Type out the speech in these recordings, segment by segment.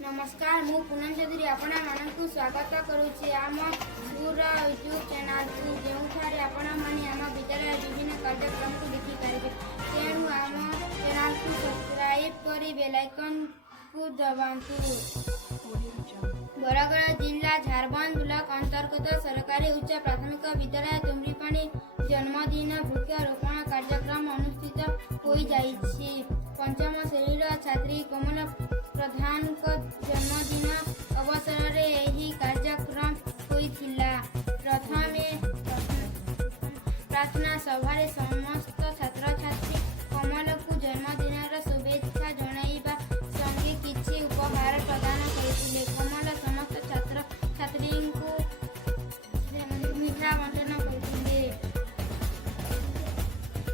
नमस्कार मु पूनम चौधरी आपण मानक स्वागत करुच्ची आम स्कूल यूट्यूब चैनल को जो आपण मैंने आम विद्यालय विभिन्न कार्यक्रम को देखी पारे तेणु आम चैनल को सब्सक्राइब कर बेल आइकन को दबातु। बरगड़ जिला झारबंद ब्लॉक अंतर्गत सरकारी उच्च प्राथमिक विद्यालय तुमरीपाणी जन्मदिन वृक्षारोपण कार्यक्रम अनुष्ठित हो जाइछि। पंचम श्रेणी छात्री कमल प्रधान जन्मदिन अवसर में यही कार्यक्रम होइथिला। प्रथमे प्रार्थना सभा समस्त छात्र छात्री कमल को जन्मदिन शुभेच्छा जणाइबा संगे किछि उपहार प्रदान करथिले। कमल समस्त छात्र छात्री को मीठा बंटन करथिले।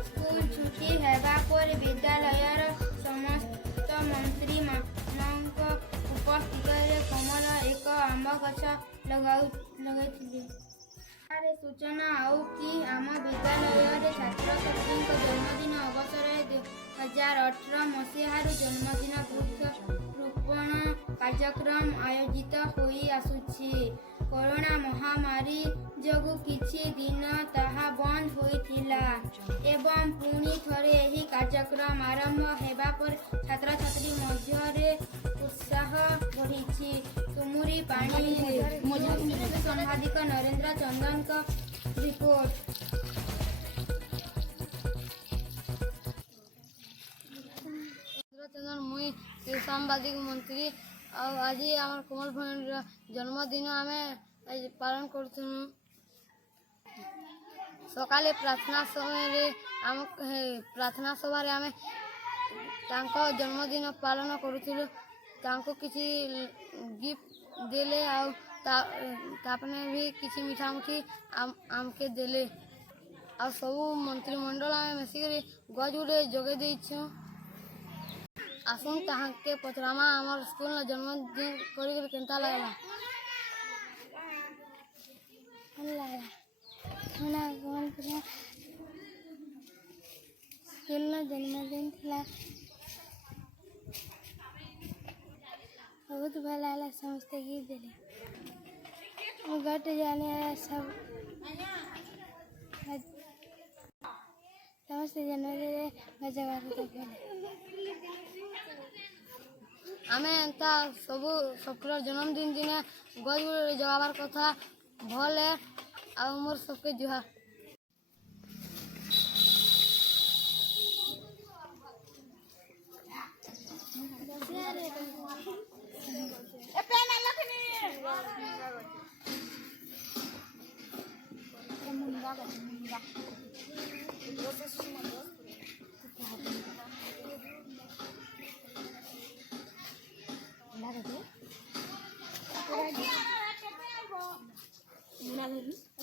स्कूल छुट्टी हेबा पर विद्यालय समस्त मंत्री उपस्थित कमल एक आंब गछ लगे सूचना आउ कि आम विद्यालय छात्र छात्री जन्मदिन अवसर 2018 मसीहार जन्मदिन वृक्षारोपण कार्यक्रम आयोजित होई आसुछि। कोरोना महामारी जोगु किछि दिन ताहा बंद होइथिला एवं पुणी थरे एही कार्यक्रम आरंभ हेबा पर छात्र छात्री मध्य उत्साह बढ़ी। तुमुरी पानी संवादिक नरेंद्र चंदन का रिपोर्ट। चंदन मुई सांबादिक मंत्री आज आम कमल भैया जन्मदिन आम पालन कर सकाले प्रार्थना समय आम प्रार्थना सभा आम जन्मदिन पालन करूँ किसी गिफ्ट देले आने भी किसी मीठा मुठी आमके देले आ सब मंत्रिमंडल आम मिसिक गज गुटे जगे देछुं। आसुन ताके पचरामा आमर स्कूल जन्मदिन कर केनता लगला। स्कूल जन्मदिन था बहुत भल लगा। समस्ते गिफ्ट देले गट जाने सब समस्त जन्मदिन गजब आमे एंता सबू सबकर जन्मदिन दिन गज जगाबार कथा भल है आ मोर सबके जुहा।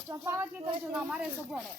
चंपा के हमारे सब बड़े